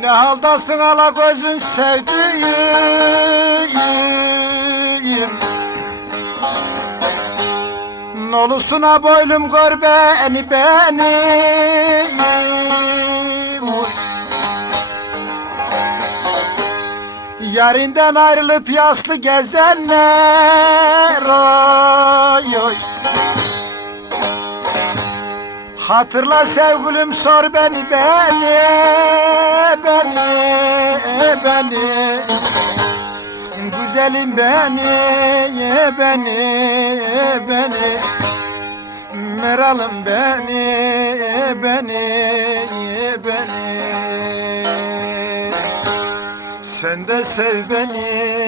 Ne haldasın ala gözün sevdiğim? Nolusuna boylum gör beni beni Yarinden ayrılıp yaslı gezenler oy oy Hatırla sevgilim sor beni beni beni beni. Güzelim beni beni beni. Meralım beni beni de sev beni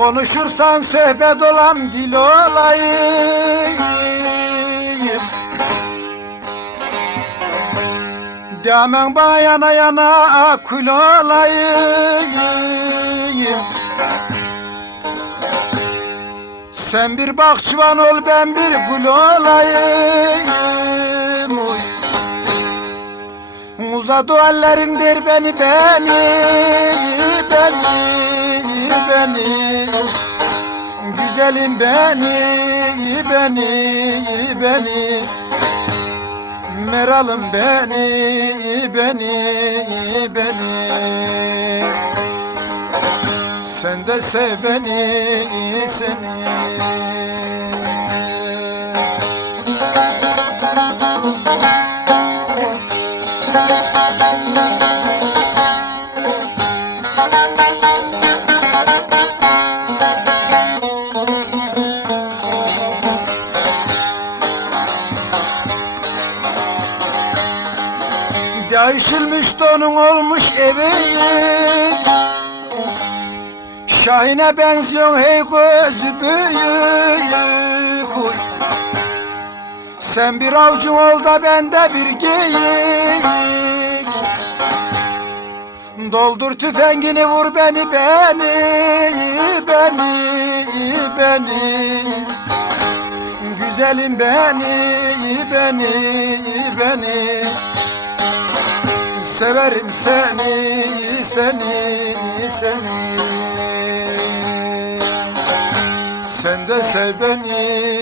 Konuşursan sohbet olam dil olayım. Demen bana yana yana akıl olayım. Sen bir bahçıvan ol ben bir gül olayım. Uy. Uzadı ellerin der beni beni beni beni Güzelim beni beni beni. Meralım beni beni beni. Sen de sev beni seni Değişilmiş donun olmuş evi. Şahine benziyorsun hey gözü büyük. Sen bir avcun ol da ben de bir geyik. Doldur tüfengini vur beni beni beni beni. Güzelim beni beni beni Severim seni seni seni. Sen de sev beni